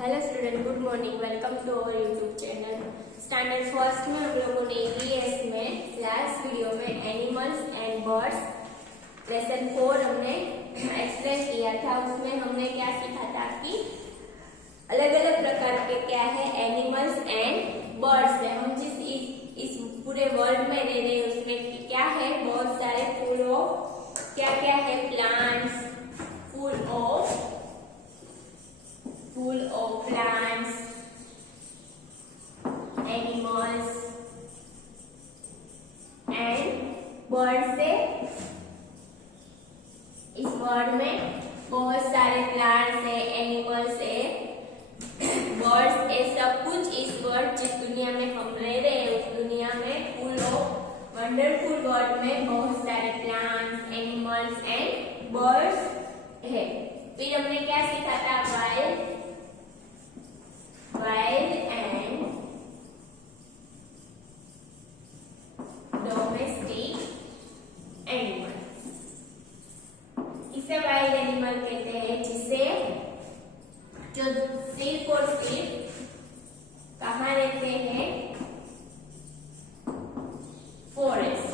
Hello student, good morning. Welcome to our YouTube channel. Standard first में हम लोगों ने ईवीएस में लास्ट वीडियो में एनिमल्स एंड बर्ड्स लेसन 4 हमने एक्सप्लेन किया था। उसमें हमने क्या सीखा था कि अलग अलग प्रकार के क्या है एनिमल्स एंड बर्ड्स है। हम जिस इस पूरे वर्ल्ड में रह रहे हैं उसमें क्या है, बहुत सारे फूलों क्या क्या है, plants, full of plants, animals and birds से इस वर्ल्ड में बहुत सारे प्लांट्स है, एनिमल्स है, बर्ड्स है, सब कुछ इस वर्ल्ड जिस दुनिया में हम रह रहे हैं उस दुनिया में फुल ऑफ वंडरफुल वर्ल्ड में बहुत सारे प्लांट्स, एनिमल्स एंड बर्ड्स है। फिर हमने क्या सीखा था, वाइल्ड एंड डोमेस्टिक एनिमल। इसे वाइल्ड एनिमल कहते हैं, जिसे जो सिर्फ और सिर्फ कहाँ रहते हैं, फॉरेस्ट,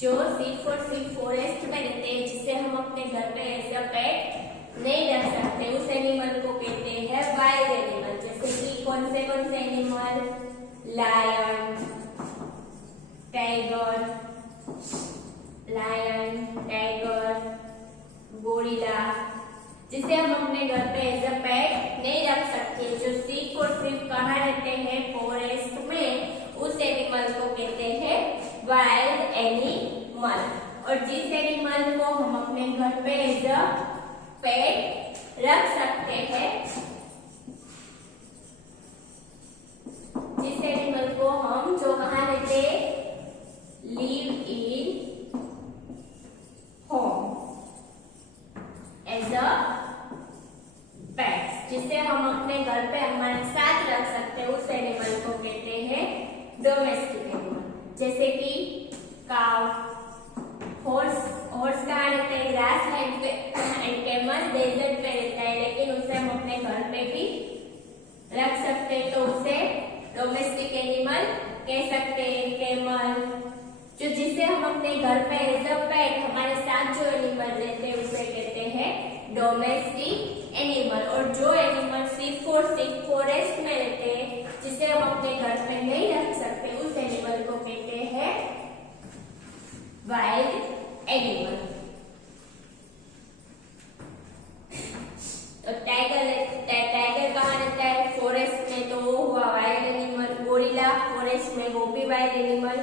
जो सिर्फ और सिर्फ फॉरेस्ट में रहते हैं, जिसे हम अपने घर पे ऐसा पेट नहीं रख सकते, उस एनिमल को कहते हैं वाइल्ड एनिमल। जैसे कि कौन से एनिमल, लायन, टाइगर, गोरिल्ला, जिसे हम अपने घर पे एज अ पेट नहीं रख सकते, जो सिर्फ और सिर्फ कहाँ रहते हैं, फॉरेस्ट में, उस एनिमल को कहते हैं वाइल्ड एनिमल। और जिस एनिमल को हम अपने घर पे एज अ पेट रख सकते हैं, जिस एनिमल को हम जो कहाँ रहते, live in home as a pet, जिसे हम अपने घर पे हमारे साथ रख सकते हैं, उस एनिमल को कहते हैं डोमेस्टिक एनिमल। जैसे कि काउ, हॉर्स कहाँ रहते हैं, ग्रास लैंड पे, एंड कैमल डेजर्ट पे रहता है, लेकिन उसे हम अपने घर पे भी रख सकते हैं, तो उसे डोमेस्टिक एनिमल कह सकते हैं। कैमल, जो जिसे हम अपने घर पे एज अ पेट हमारे साथ जो एनिमल रहते हैं उसे कहते हैं डोमेस्टिक एनिमल। और जो एनिमल सिर्फ और सिर्फ फॉरेस्ट में रहते हैं, जिसे हम अपने घर पे नहीं रख सकते, उस एनिमल को कहते हैं वाइल्ड एनिमल। तो टाइगर कहाँ रहता है, फॉरेस्ट में, तो वो हुआ वाइल्ड एनिमल। गोरिल्ला फॉरेस्ट में, वो भी वाइल्ड एनिमल।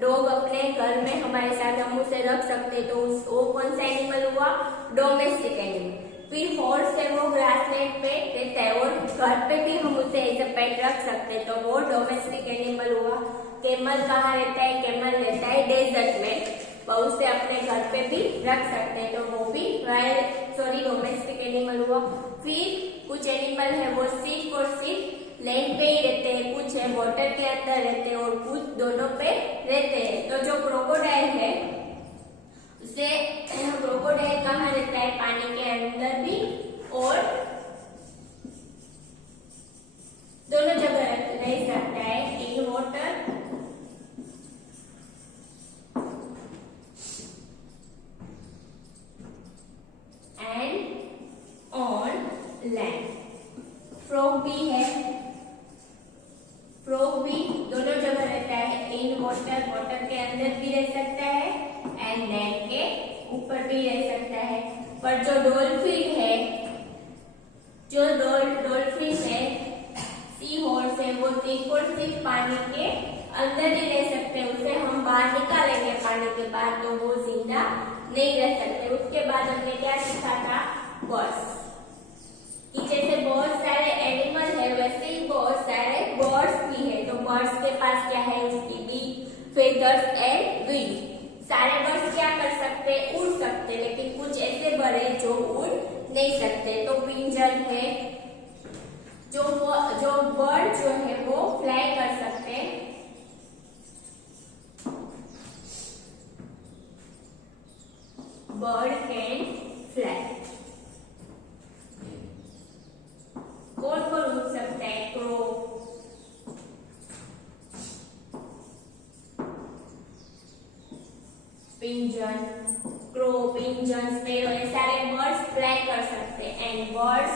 डॉग अपने घर में हमारे साथ हम उसे रख सकते, तो वो कौन सा एनिमल हुआ, डोमेस्टिक एनिमल। फिर हॉर्स है, वो ग्रासलैंड पे रहता है और घर पे भी हम उसे एज अ पेट रख सकते, तो वो डोमेस्टिक एनिमल हुआ। कैमल कहाँ रहता है, कैमल रहता है डेजर्ट में, तो उसे अपने घर पे भी रख सकते हैं, तो वो भी डोमेस्टिक एनिमल हुआ। फिर कुछ एनिमल है वो सिर्फ और सिर्फ लैंड पे ही रहते हैं, कुछ है वाटर के अंदर रहते हैं और कुछ दोनों पे रहते हैं। तो जो क्रोकोडाइल है, उसे क्रोकोडाइल कहाँ रहता है, पानी के अंदर भी और दोनों जगह रह सकता है, in water and on land. Frog भी है, फ्रॉग भी दोनों जगह रहता है, इन वाटर के अंदर भी रह सकता है एंड लैंड के ऊपर भी रह सकता है। पर जो डॉल्फिन है, सी हॉर्स है, वो सिर्फ और सिर्फ पानी के अंदर ही रह सकते हैं, उसे हम बाहर निकालेंगे पानी के बाद तो वो जिंदा नहीं रह सकते। उसके बाद हमने क्या सीखा था, बर्ड्स, कि जैसे बहुत सारे एनिमल है वैसे ही बहुत सारे बर्ड्स भी है। तो बर्ड्स के पास क्या है, उसकी बीक, फेदर्स एंड विंग। सारे बर्ड्स क्या कर सकते, उड़ सकते, लेकिन कुछ ऐसे बर्ड है जो उड़ नहीं सकते। तो पिंजर है, जो बर्ड जो है वो फ्लाई कर सकते हैं, bird can fly। Pigeon, crow, pigeon, sparrow, ये सारे बर्ड्स फ्लाई कर सकते हैं। And birds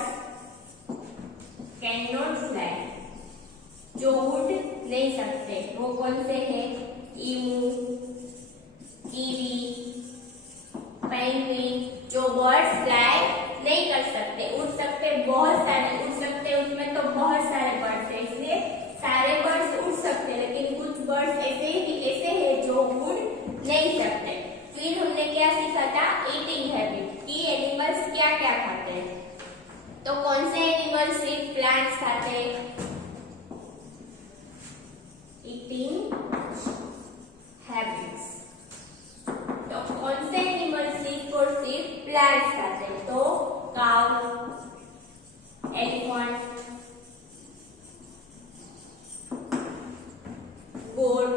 can not fly, जो उड़ नहीं सकते, वो कौन से हैं? Emu, kiwi, penguin. जो बर्ड्स फ्लाई नहीं कर सकते, उड़ सकते बहुत सारे, उड़ सकते उसमें तो बहुत सारे बर्ड्स हैं, इसलिए सारे बर्ड्स उड़ सकते, लेकिन कुछ बर्ड्स ऐसे हैं जो उड़ नहीं सकते। फिर हमने क्या सीखा था? ईटिंग हैबिट, कि एनिमल्स क्या क्या खाते हैं। तो कौन से एनिमल्स सिर्फ प्लांट्स खाते हैं? Eating habits. तो कौन से एनिमल्स सिर्फ और सिर्फ प्लांट्स खाते हैं? तो काउ, एलिफेंट, गोट,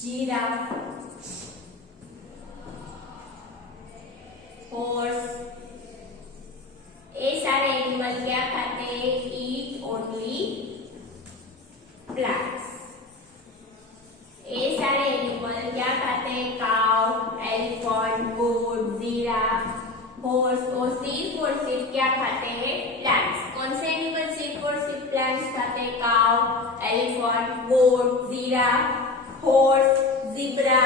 जीराफ, हॉर्स, ये सारे एनिमल क्या खाते हैं? Eat only plants. ये सारे एनिमल क्या खाते हैं? काउ, एलिफेंट, गोट, जीराफ, हॉर्स, और सिर्फ क्या खाते हैं? प्लांट्स। कौन से एनिमल सिर्फ और सिर्फ प्लांट्स खाते हैं? काउ, एलिफेंट, गोट, जीराफ, हॉर्स, ज़ीब्रा।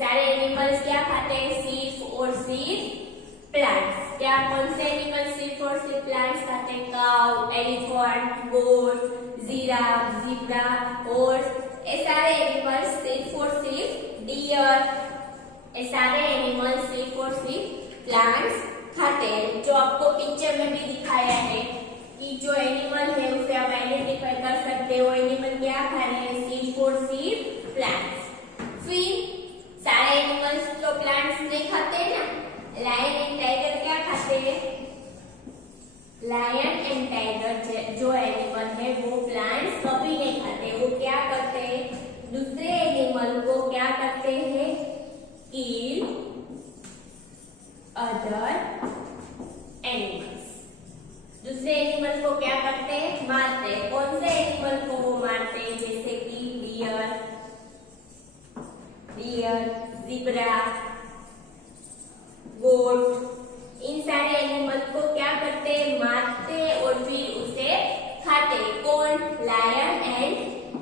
सारे एनिमल्स क्या खाते हैं? सिर्फ और सिर्फ प्लांट्स। क्या कौन से एनिमल सिर्फ और सिर्फ प्लांट्स खाते हैं? काउ, एलिफेंट, गोट, जीराफ, ज़ीब्रा, हॉर्स। ये सारे एनिमल्स सिर्फ और सिर्फ डियर, ये सारे एनिमल्स सिर्फ और सिर्फ प्लांट्स खाते हैं। जो आपको पिक्चर में भी दिखाया है कि जो एनिमल है उसे आप आइडेंटिफाई कर सकते हो, एनिमल क्या खा रहे हैं? सिर्फ और सिर्फ प्लांट्स। फिर सारे एनिमल्स तो प्लांट्स नहीं खाते ना। लायन एंड टाइगर क्या खाते हैं? लायन एंड टाइगर जो एनिमल है वो प्लांट्स कभी नहीं खाते। वो क्या करते हैं? दूसरे एनिमल को क्या करते हैं? किल अदर एनिमल्स। दूसरे एनिमल को क्या करते हैं? मारते हैं। कौन से एनिमल को वो मारते हैं? जैसे कि डियर, ज़ीब्रा, गोट। इन सारे एनिमल को क्या करते हैं? मारते और फिर उसे खाते। कौन? Lion and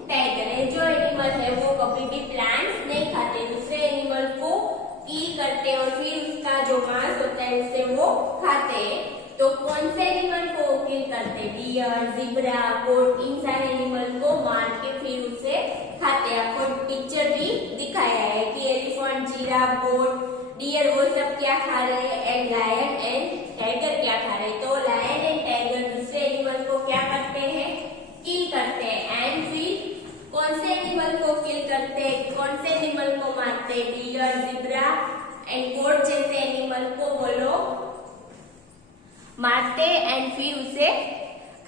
tiger. जो एनिमल है वो कभी भी प्लांट्स नहीं खाते, दूसरे एनिमल को किल करते और फिर उसका जो मांस होता है उसे वो खाते। तो कौन से एनिमल को किल करते? डियर, ज़ीब्रा, गोट। इन सारे एनिमल को मार के फिर उसे खाते। आपको पिक्चर भी दिखाया है कि एलिफेंट, जीराफ, गोट, डियर वो सब क्या खा रहे हैं, एंड लायन एंड टाइगर क्या खा रहे हैं। तो लायन एंड टाइगर दूसरे एनिमल को क्या करते हैं? किल करते हैं। एंड फिर कौन से एनिमल को किल करते हैं? कौन से एनिमल को मारते हैं? डियर, ज़ीब्रा एंड गोट जैसे एनिमल को वो लोग मारते एंड फिर उसे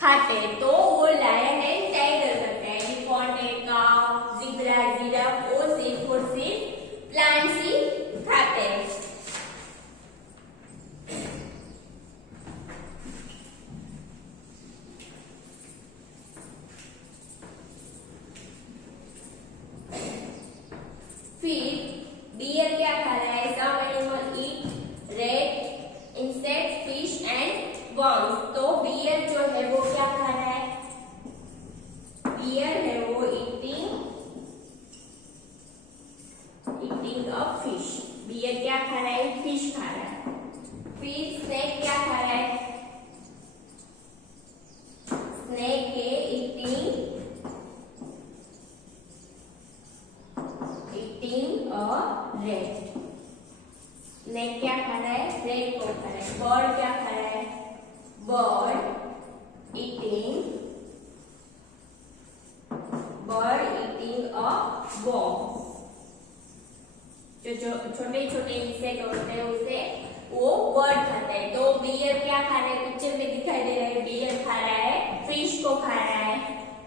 खाते। तो वो लायन एंड टाइगर करते हैं। एलिफेंट, काऊ, ज़ीब्रा, जिराफ वो सिर्फ और सिर्फ प्लांट्स ही खाते हैं। फिर डियर क्या खा रहा है? Some animal eat rat, insect, fish and worms. तो डियर जो है वो क्या खा रहा है? डियर है वो ईटिंग अ फिश। डियर क्या खा रहा है? फिश खा रहा है। फिर स्नेक क्या खा रहा है? स्नेक है ईटिंग अ रेट। स्नेक क्या खा रहा है? रेट को खा रहा है। बर्ड क्या खा रहा है? Bird eating a worms। जो छोटे छोटे इंसेक्ट होते हैं उसे वो बर्ड खाता है। तो बियर क्या खा रहा है? पिक्चर में दिखाई दे रहा है, बियर खा रहा है, फिश को खा रहा है।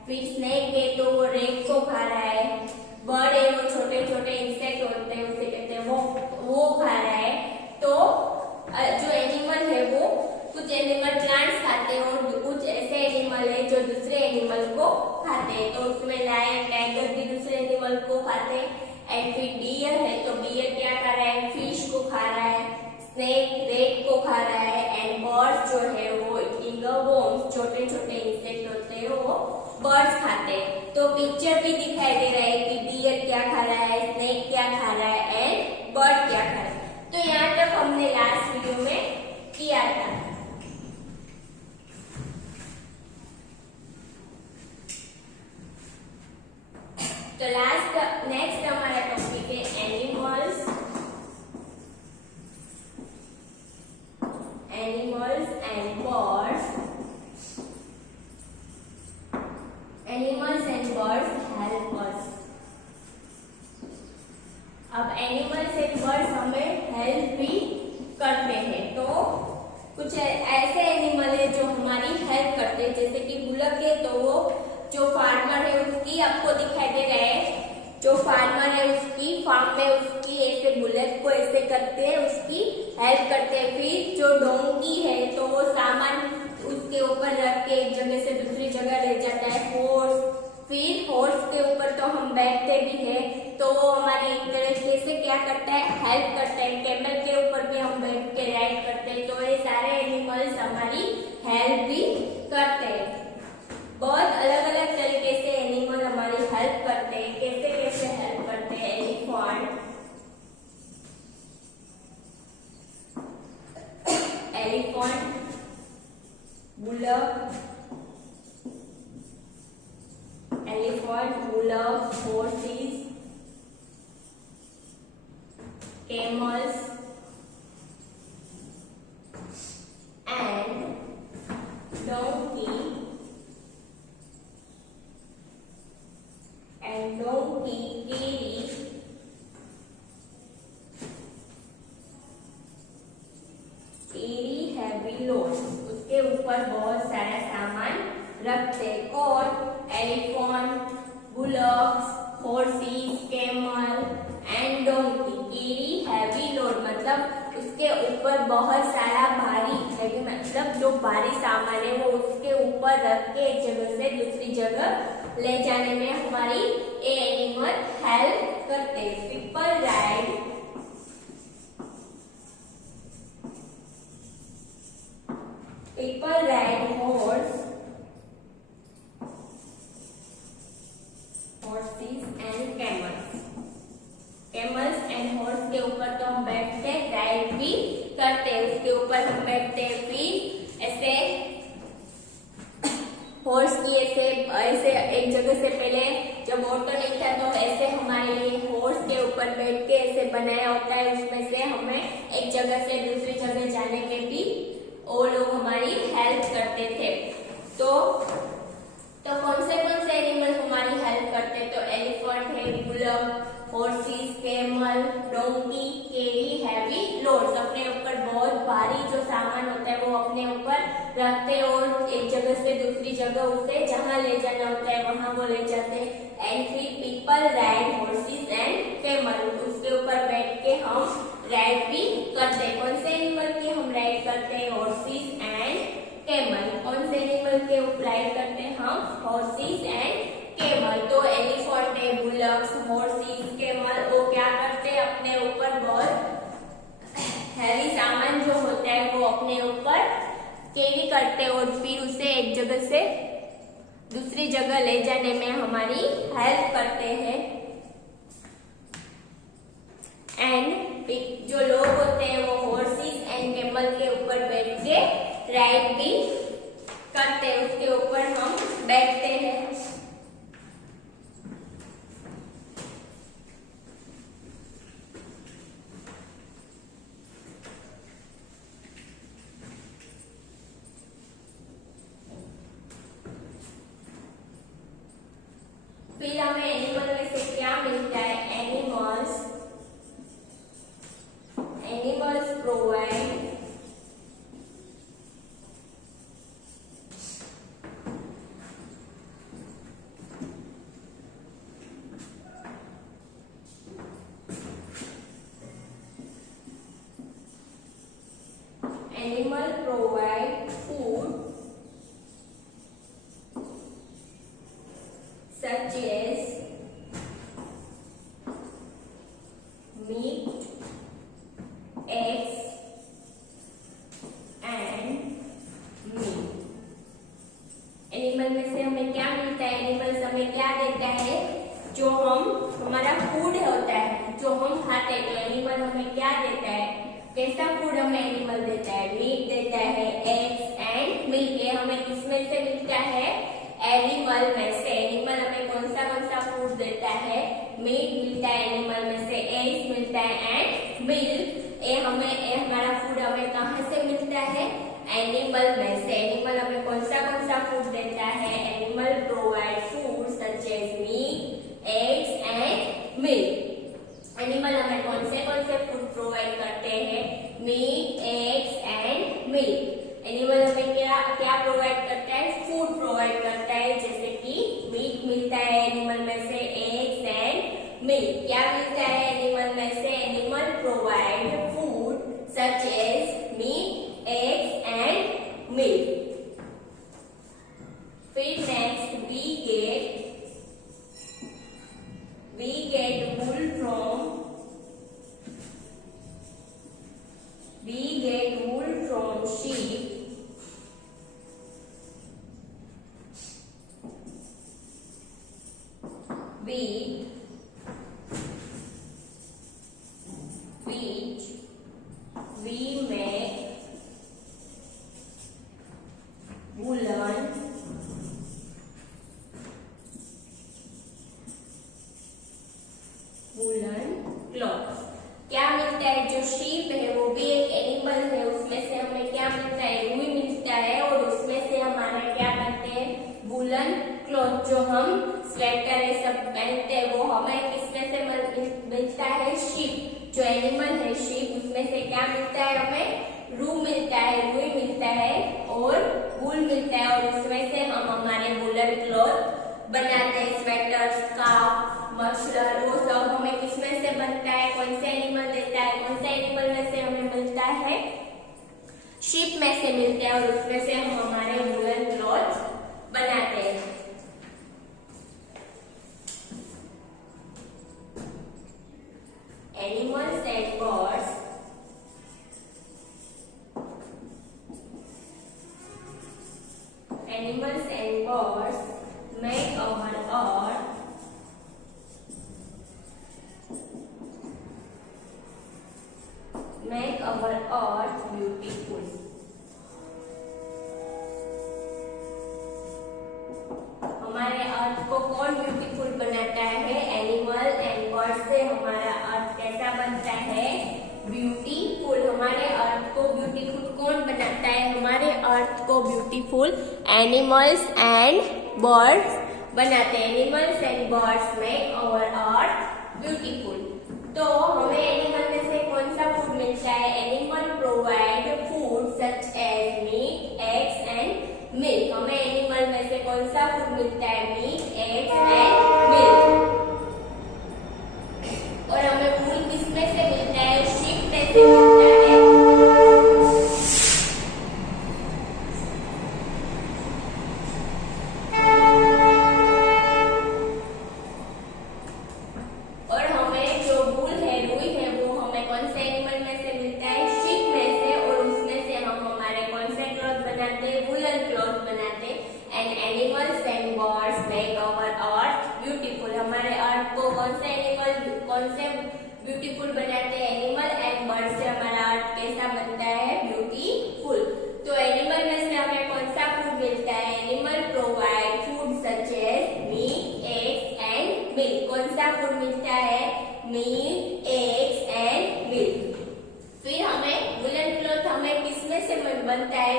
फिर स्नेक है तो वो रेट को खा रहा है। बर्ड है वो छोटे छोटे इंसेक्ट होते हैं उसे कहते हैं वो खा रहा है। तो जो एनिमल है वो कुछ एनिमल प्लांट्स खाते हैं और कुछ ऐसे एनिमल है जो दूसरे एनिमल एनिमल को खाते हैं। तो उसमें लायन टाइगर भी दूसरे एनिमल को खाते हैं। एंड फिर डियर है तो डियर क्या खा रहा है, फिश को खा रहा है, स्नेक रेट को खा रहा है। एंड बर्ड्स जो है वो ईटिंग वर्म्स, छोटे छोटे इंसेक्ट होते हैं वो बर्ड्स खाते हैं। तो पिक्चर भी दिखाई दे रहा है कि डियर क्या खा रहा है, स्नेक क्या खा रहा है एंड बर्ड क्या खा रहा है। तो यहाँ तक हमने लास्ट वीडियो में किया था। तो नेक्स्ट हमारा टॉपिक है animals and birds. Animals and birds help us. अब एनिमल्स एंड बर्ड्स हमें हेल्प भी करते हैं। तो कुछ ऐसे एनिमल है जो हमारी हेल्प करते हैं, जैसे कि बुलक है तो वो जो फार्मर है उसकी, आपको दिखाई दे रहा है, जो फार्मर है उसकी फार्म में उसकी ऐसे बुलेट को ऐसे करते हैं, उसकी हेल्प करते हैं। फिर जो डोंकी है तो वो सामान उसके ऊपर रख के एक जगह से दूसरी जगह ले जाता है। हॉर्स, फिर हॉर्स के ऊपर तो हम बैठते भी है तो वो हमारी एक तरीके से क्या करता है, हेल्प करता है। कैमल के ऊपर भी हम बैठ के राइड करते हैं। तो ये सारे एनिमल्स हमारी हेल्प भी करते हैं। बहुत अलग अलग तरीके से एनिमल हमारी हेल्प करते हैं। कैसे कैसे हेल्प करते हैं? Elephant, bullock, horses, camels and donkey carry heavy loads, उसके ऊपर बहुत सारा सामान रखते। और elephant, bullocks, horses, camel and donkey carry heavy load, मतलब उसके ऊपर बहुत सारा भारी, मतलब जो भारी सामान है वो उसके ऊपर रख के एक जगह से दूसरी जगह ले जाने में हमारी एनिमल हेल्प करते हैं। People ride horses and camels and horse के ऊपर तो हम बैठते हैं, राइड भी करते हैं, उसके ऊपर हम बैठते हैं। फिर ऐसे हॉर्स की ऐसे एक जगह से, पहले जब ऑटो नहीं था तो ऐसे हमारे लिए हॉर्स के ऊपर बैठ के ऐसे बनाया होता है, उसमें से हमें एक जगह से दूसरी जगह जाने में भी वो लोग हमारी हेल्प करते थे। तो कौन से एनिमल हमारी हेल्प करते हैं? तो एलिफेंट है, bullock, horses, camel, donkey carry heavy loads, अपने ऊपर बहुत भारी जो सामान होता है वो अपने ऊपर रखते हैं और एक जगह से दूसरी जगह उसे जहां ले जाना होता है वहां वो ले जाते हैं। एंड फिर people ride horses and camel, उसके ऊपर बैठ के हम राइड भी करते हैं। कौन से एनिमल की हम राइड करते हैं? Horses and camel. कौन से एनिमल के ऊपर राइड करते हैं हम? Horses and camel. तो एलिफेंट है, बुलक्स, हॉर्सेस, कैमल, वो क्या करते हैं, अपने ऊपर बहुत हैवी सामान जो होता है वो अपने ऊपर कैरी करते हैं और फिर उसे एक जगह से दूसरी जगह ले जाने में हमारी हेल्प करते हैं। एंड जो लोग होते हैं वो हॉर्सेस एंड कैमल के ऊपर बैठ के राइड भी करते हैं, उसके ऊपर हम बैठते हैं। फिर हमें एनिमल में से क्या मिलता है? Animals provide food such as meat, eggs and milk. Animal में से हमें क्या मिलता है? एनिमल्स हमें क्या देता है? जो हम हमारा फूड होता है, जो हम खाते हैं, तो एनिमल हमें क्या देता है? कैसा फूड हमें एनिमल देता है? मीट देता है, एग्स एंड मिल्क। ये हमें किसमें से मिलता है? एनिमल में से। एनिमल हमें कौन सा फूड देता है? मीट मिलता है एनिमल में से, एग्स मिलता है एंड मिल्क। ये हमारा फूड हमें कहाँ से मिलता है? एनिमल में से। एनिमल हमें कौन सा फूड देता है? Animal provide food such as meat, eggs and milk. Animal हमें कौन से फूड प्रोवाइड करते हैं? Meat, eggs and milk. Animal हमें क्या प्रोवाइड करता है? फूड प्रोवाइड करता है, जैसे कि मीट मिलता है एनिमल में से, एग्स एंड मिल्क। क्या मिलता है एनिमल में से? Animal provide food such as meat, eggs and milk. फिर next we get wool from sheep, which we make woolen cloth. क्या मिलता है? जो शीप है वो भी एक एनिमल है, उसमें से हमें क्या मिलता है? रुई मिलता है, और उसमें से हमारा क्या बनते हैं? Woollen cloth. जो हम स्वेटर ये सब पहनते हैं वो हमें किसमें से मिलता है? शीप। जो एनिमल है शीप, उसमें से क्या मिलता है हमें? रुई मिलता है और वूल मिलता है, और उसमें से हम हमारे वूलन क्लॉथ बनाते हैं। स्वेटर, स्कार्फ, मफलर, वो सब हमें किसमें से बनता है? कौन से एनिमल देता है? कौन से एनिमल में से हमें मिलता है? शीप में से मिलता है, और उसमें से हम हमारे वूलन क्लॉथ बनाते हैं। Animals and birds make our earth beautiful. हमारे अर्थ को कौन ब्यूटीफुल बनाता है? एनिमल एंड बर्ड से हमारा अर्थ कैसा बनता है? ब्यूटीफुल। हमारे अर्थ को ब्यूटीफुल कौन बनाता है? हमारे अर्थ को ब्यूटीफुल एनिमल्स एंड बर्ड्स बनाते हैं। एनिमल्स एंड बर्ड्स में आवर अर्थ ब्यूटीफुल। तो हमें एनिमल में से कौन सा फूड मिलता है? Animal provide food such as meat, eggs and milk. हमें एनिमल में से कौन सा फूड मिलता है? Meat, eggs and milk. और हमें वूल किसमें से मिलता है? शीप में से मिलता है। और हमें जो वूल है, रुई है, वो हमें कौन से एनिमल में से मिलता है? शीप में से, और उसमें से हम हमारे कौन से क्लॉथ बनाते हैं? वूलन क्लॉथ बनाते हैं। And animals and birds make our earth beautiful. हमारे अर्थ को कौन से ब्यूटीफुल बनाते हैं? एनिमल एंड बर्ड से हमारा अर्थ कैसा बनता है? ब्यूटीफुल। तो एनिमल में से हमें कौन सा फूड मिलता है? Animal provide food such as meat, eggs and milk. कौन सा फूड मिलता है? Meat, eggs and milk. फिर हमें वूलन क्लॉथ हमें किसमें से बनता है?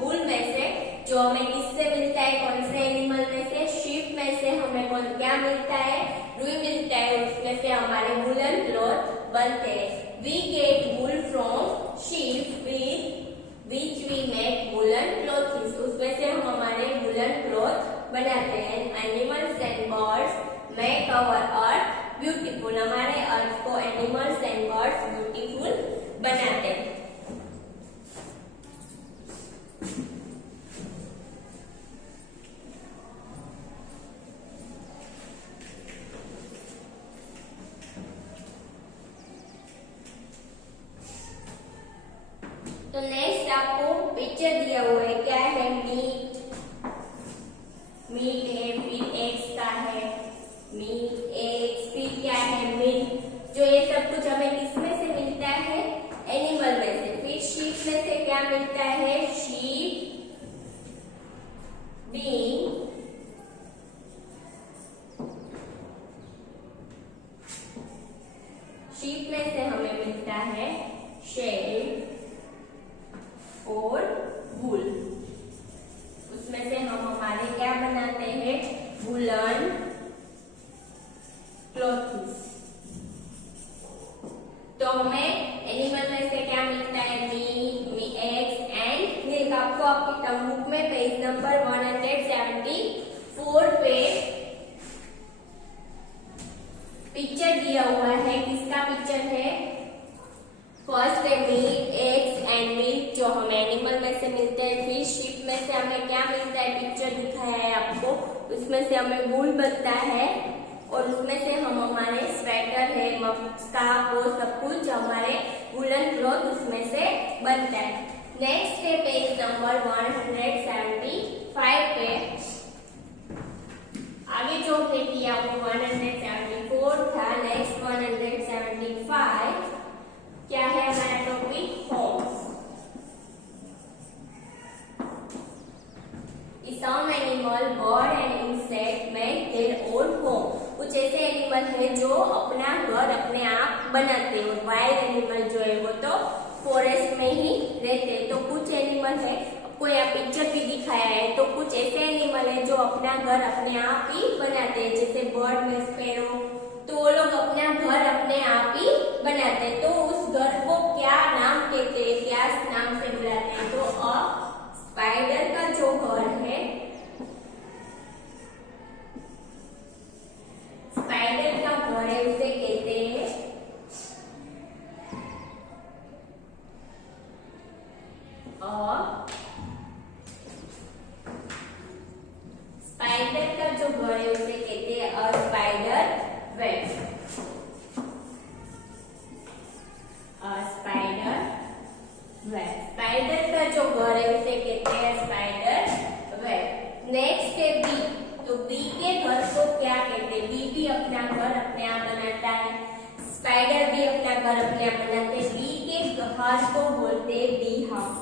वूल में से। जो हमें किससे मिलता है? कौन से एनिमल में से? शीप में से हमें क्या मिलता है? रुई मिलता है, उसमें से हमारे वूलन क्लॉथ बनते हैं। We get wool from sheep which we make woollen clothing. उसमें से हम हमारे वूलन क्लॉथ बनाते हैं। Animals and birds make our earth beautiful. हमारे अर्थ को एनिमल्स एंड बर्ड्स ब्यूटीफुल बनाते हैं। शीप में से हमें मिलता है शेल और वूल। उसमें से हम हमारे क्या बनाते हैं, वूलन क्लॉथ्स। तो हमें एनिमल में से क्या मिलता है, मीट, एग्स एंड मिल्क। आपको आपकी टर्म बुक में पेज नंबर 174 पे पिक्चर दिया हुआ है। किसका पिक्चर है, फर्स्ट है मीट, एग्स एंड मिल्क जो हमें एनिमल में से मिलते हैं। फिर शिप में से हमें क्या मिलता है, पिक्चर दिखाया है आपको, उसमें से हमें वूल बनता है और उसमें से हम हमारे स्वेटर है, स्कार्फ, वो सब कुछ हमारे वूलन क्लॉथ उसमें से बनता है। नेक्स्ट है पेज नंबर 175 पे आगे जो हमने किया वो 174 था। नेक्स्ट 175 क्या है हमारा topic, homes. Some animal, bird and insect make their own home। कुछ ऐसे एनिमल है जो अपना घर अपने आप बनाते हैं और वाइल्ड एनिमल जो है वो तो फॉरेस्ट में ही रहते हैं। तो कुछ एनिमल है, आपको यहाँ पिक्चर भी दिखाया है, तो कुछ ऐसे एनिमल है जो अपना घर अपने आप ही बनाते हैं, जैसे बर्ड में स्पैरो, तो वो लोग अपना घर अपने आप ही बनाते हैं। तो उस घर को क्या नाम कहते हैं, क्या नाम से बुलाते हैं, तो स्पाइडर का जो घर है, स्पाइडर का घर है उसे कहते हैं स्पाइडर का जो घर है उसे कहते हैं spider web. Spider web, spider का जो घर है उसे कहते हैं स्पाइडर वेब। नेक्स्ट है बी, तो बी के घर को क्या कहते हैं, बी भी अपना घर अपने आप बनाता है, स्पाइडर भी अपना घर अपने आप बनाते हैं। बी के घर को बोलते हैं बी हाउस।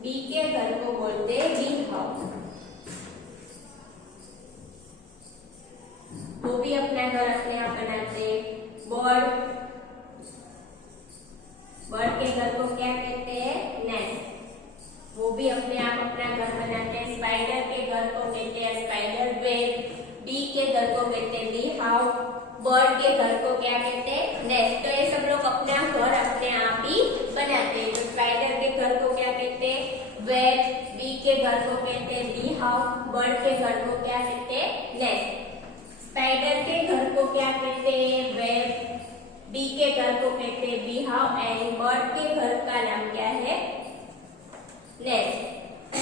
बी के घर को बोलते हैं बी हाउस। वो भी अपना घर अपने आप बनाते हैं। बर्ड, बर्ड के घर को क्या कहते हैं, नेस्ट, वो भी अपने आप अपना घर बनाते हैं। स्पाइडर के घर को कहते हैं स्पाइडर वेब। बी के घर को कहते हैं बी हाउस। बर्ड के घर को क्या कहते हैं, नेस्ट। तो ये सब लोग अपना घर अपने आप ही बनाते हैं। तो स्पाइडर के घर को क्या कहते हैं, वेब। बी के घर को कहते हैं बी हाउस। बर्ड के घर को क्या कहते हैं, नेस्ट। स्पाइडर के घर को क्या कहते हैं, वेब। बी के घर को कहते हैं बी हाउस एंड बर्ड के घर का नाम क्या है, nest.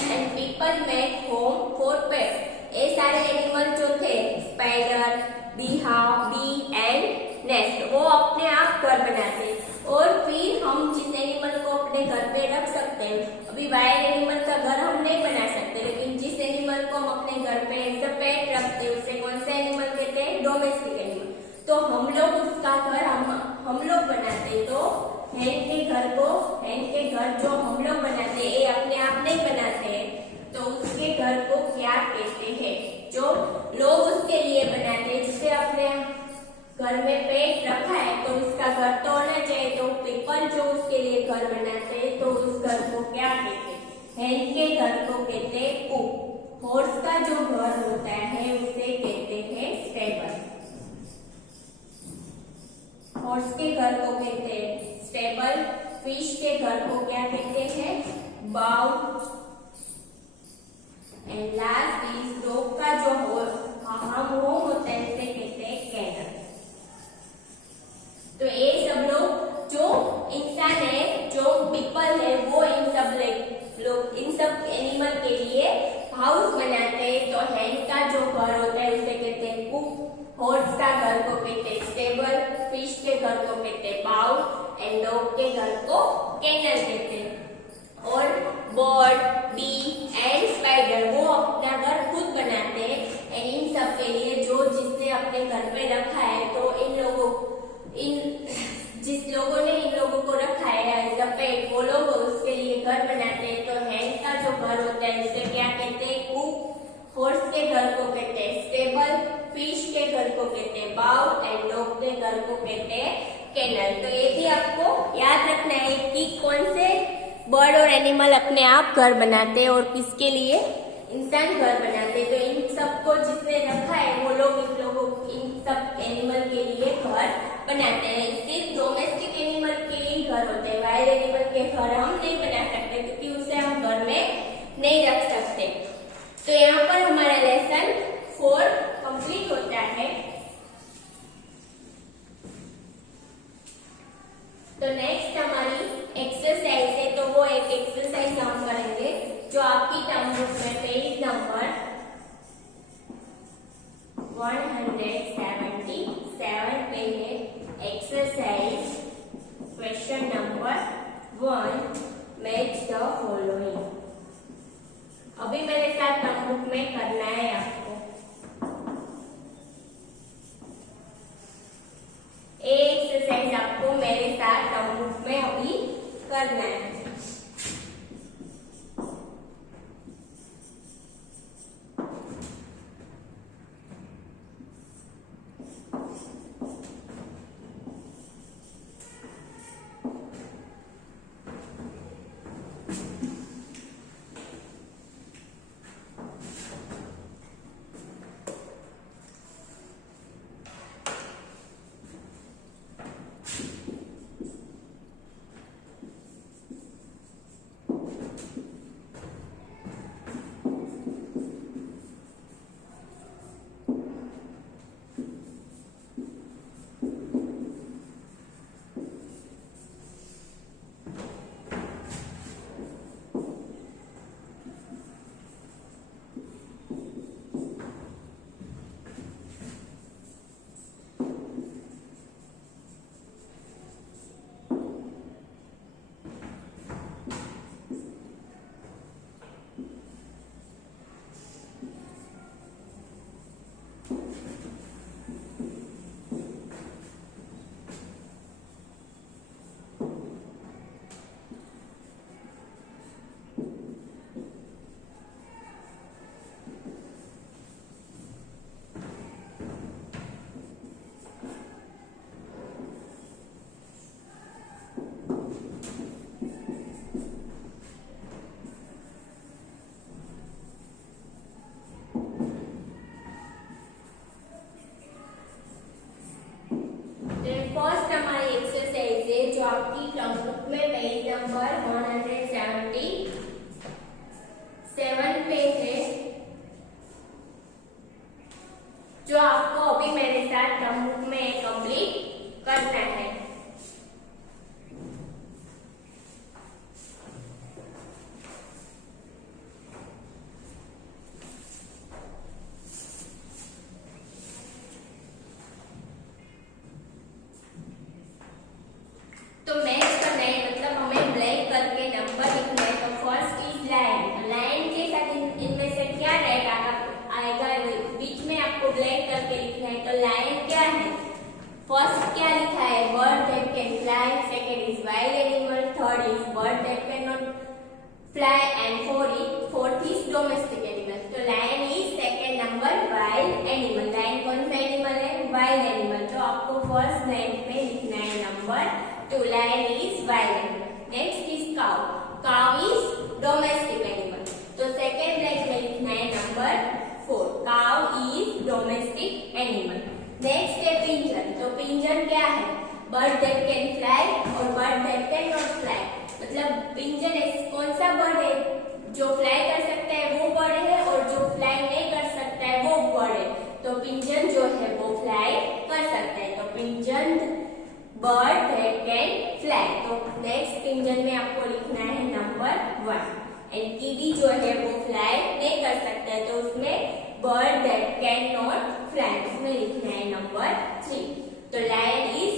And people make home for pet. ये सारे एनिमल जो थे, spider, bee house, bee and nest, वो अपने आप घर बनाते हैं। और फिर हम जिस एनिमल को अपने घर पे रख सकते हैं, अभी वाइल्ड एनिमल का घर हम नहीं बना सकते, लेकिन जिस एनिमल को हम अपने घर पे एज अ पेट रखते हैं उसे कौन सा एनिमल कहते हैं, डोमेस्टिक एनिमल। तो हम लोग उसका घर हम लोग बनाते हैं। तो हैंड के घर को, हैंड के घर जो हम लोग बनाते हैं, ये अपने आप नहीं बनाते हैं, तो उसके घर को क्या कहते हैं, जो लोग उसके लिए बनाते हैं। जिसे अपने घर में पेट रखा है तो उसका घर तो होना चाहिए, तो पीपल जो उसके लिए घर बनाते हैं तो उस घर को क्या कहते हैं, हैंड के घर को कहते हैं कूप। हॉर्स का जो घर होता है उसे कहते हैं स्टेबल। हॉर्स के घर को कहते हैं स्टेबल। फिश के घर को क्या कहते हैं, bowl. And last is dog का जो हम होम होता है उसे कहते हैं कैनल। तो ये सब लोग जो इंसान है, जो पीपल है, वो इन सब लोग इन सब एनिमल के लिए हाउस बनाते हैं। तो हैंड का जो घर होता है उसे कहते हैं कूप। हॉर्स का घर को कहते हैं स्टेबल। फिश के घर को कहते हैं बाउल एंड डॉग के घर को कैनल कहते हैं। और बर्ड, बी एंड स्पाइडर वो अपना घर खुद बनाते हैं। एंड इन सब के लिए जो जिसने अपने घर पे रखा है, तो जिस लोगों ने इन लोगों को रखा है एज अ पेट, वो लोग उसके लिए घर बनाते हैं। तो हैंड का जो घर होता है उसे क्या कहते हैं, कूप। हॉर्स के घर को कहते हैं स्टेबल। फिश एनिमल अपने आप घर बनाते हैं और किसके लिए? इंसान घर बनाते हैं। तो इन सबको जिसने रखा है वो लोग इन सब एनिमल के लिए घर बनाते हैं। सिर्फ डोमेस्टिक एनिमल के ही घर होते हैं, वाइल्ड एनिमल के घर हम नहीं बना सकते क्योंकि उसे हम घर में नहीं रख सकते। तो यहाँ पर हमारा लेसन 4 कंप्लीट होता है। तो नेक्स्ट हमारी एक्सरसाइज है, तो वो एक एक्सरसाइज हम करेंगे जो आपकी टर्म बुक में पेज नंबर 177 पे है। Exercise question number 1, match the following. अभी मेरे साथ टर्म बुक में करना है आपको। एक्सरसाइज आपको मेरे साथ टर्म बुक में अभी करना है। फर्स्ट हमारी एक्सरसाइज है जो आपकी टर्म बुक में पेज नंबर 177 पे है, जो आपको अभी मेरे साथ टर्म बुक में कंप्लीट करना है। तो मैच करना है मतलब हमें ब्लैक करके नंबर लिखना है। तो फर्स्ट इज लाइन। लाइन के साथ इनमें से क्या रहेगा आएगा, बीच में आपको ब्लैक करके लिखना है। तो लाइन क्या है? फर्स्ट क्या लिखा है? Bird that can fly, second is wild animal, third is bird that can not fly and fourth is domestic animal. तो line is second number wild animal. Line कौन सा एनिमल है? Wild animal. तो आपको first line में लिखना है number 2, lion is wild animal. Next is cow. Cow is domestic animal. तो second line में लिखना है number 4. Cow is domestic animal. Next है pigeon. तो pigeon क्या है? Bird that can fly और bird that can not fly. मतलब pigeon कौन सा bird है? जो fly कर सकता है वो bird है और जो fly नहीं कर सकता है वो bird है। तो pigeon जो है वो fly कर सकता है। तो pigeon bird that can fly. तो नेक्स्ट पिंजन में आपको लिखना है नंबर 1। एंड कीवी जो है वो फ्लाई नहीं कर सकता है, तो उसमें bird that can not fly उसमें लिखना है नंबर 3। तो lion is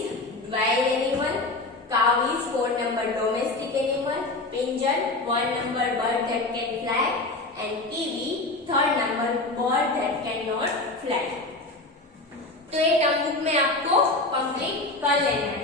wild animal, cow is 4 number domestic animal, pigeon 1 number bird that can fly and kiwi 3rd number bird that can not fly. तो ये टर्म बुक में आपको complete कर लेना है।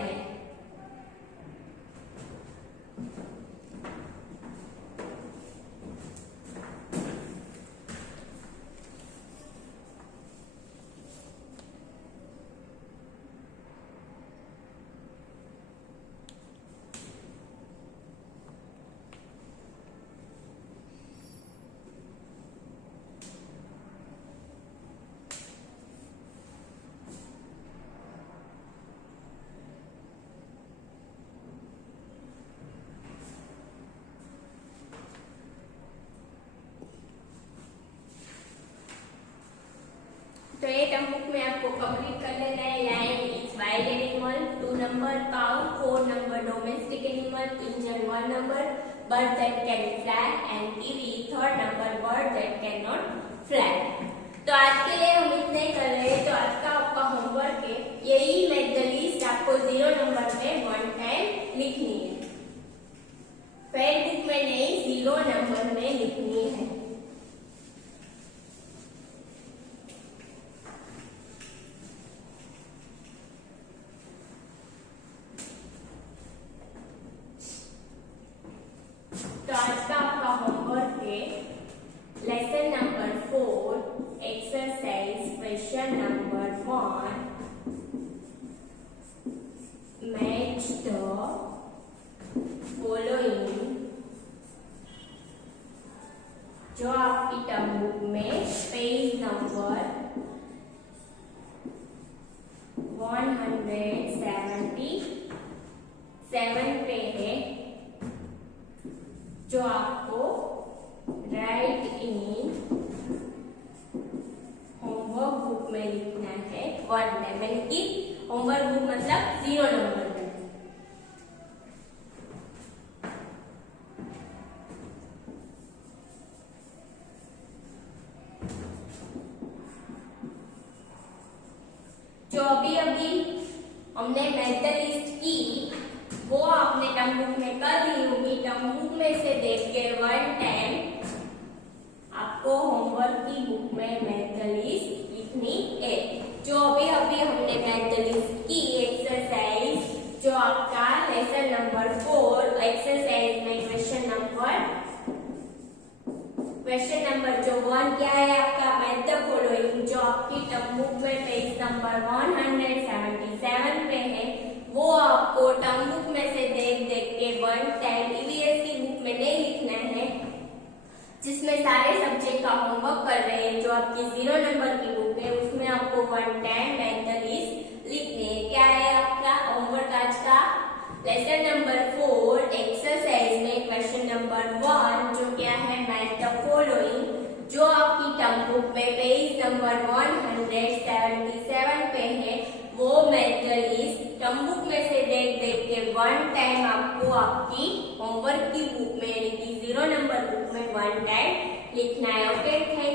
domestic animal, pigeon 1 number, bird that can fly, and kiwi 3rd number, bird that cannot fly. तो आज के लिए हम इतने कर रहे हैं। तो आज का आपका होमवर्क है, यही मेक द लिस्ट आपको 0 नंबर में 1 टाइम लिखनी है। फेयर बुक में नहीं, 0 नंबर में लिखनी है। तो आज का आपका होमवर्क है lesson number 4 exercise question number 1 match the following. जो आपकी टर्म बुक में पेज नंबर 177 पे है, जो आपको राइट इन होमवर्क बुक में लिखना है 1 टाइम, यानी कि होमवर्क बुक मतलब 0 नंबर में। जो अभी हमने मेक द लिस्ट की वो आपने टर्म बुक में कर ली होगी। टर्म बुक में से देख के 1 टाइम आपको होमवर्क की बुक में मेक द लिस्ट लिखनी है। जो अभी हमने मेक द लिस्ट की एक्सरसाइज, जो आपका लेसन नंबर 4 एक्सरसाइज में क्वेश्चन नंबर जो 1 क्या है आपका मैच द फॉलोइंग, जो आपकी टर्म बुक में पेज नंबर 177 पे है, वो आपको टर्म बुक में से देख के 1 टाइम ईवीएस की बुक में नहीं लिखना है, जिसमें सारे सब्जेक्ट का होमवर्क कर रहे हैं। जो आपकी 0 नंबर की बुक है उसमें आपको 1 टाइम मैच द लिस्ट लिखनी है। क्या है आपका होमवर्क आज का? लेसन नंबर 4 एक्सरसाइज में क्वेश्चन नंबर 1 जो क्या है मैच द फॉलोइंग, जो आपकी टर्म बुक में पेज नंबर 177 पे है, वो match the list term book में से देख के 1 टाइम आपको आपकी होमवर्क की बुक में यानी कि 0 नंबर बुक में 1 टाइम लिखना है। Okay, thank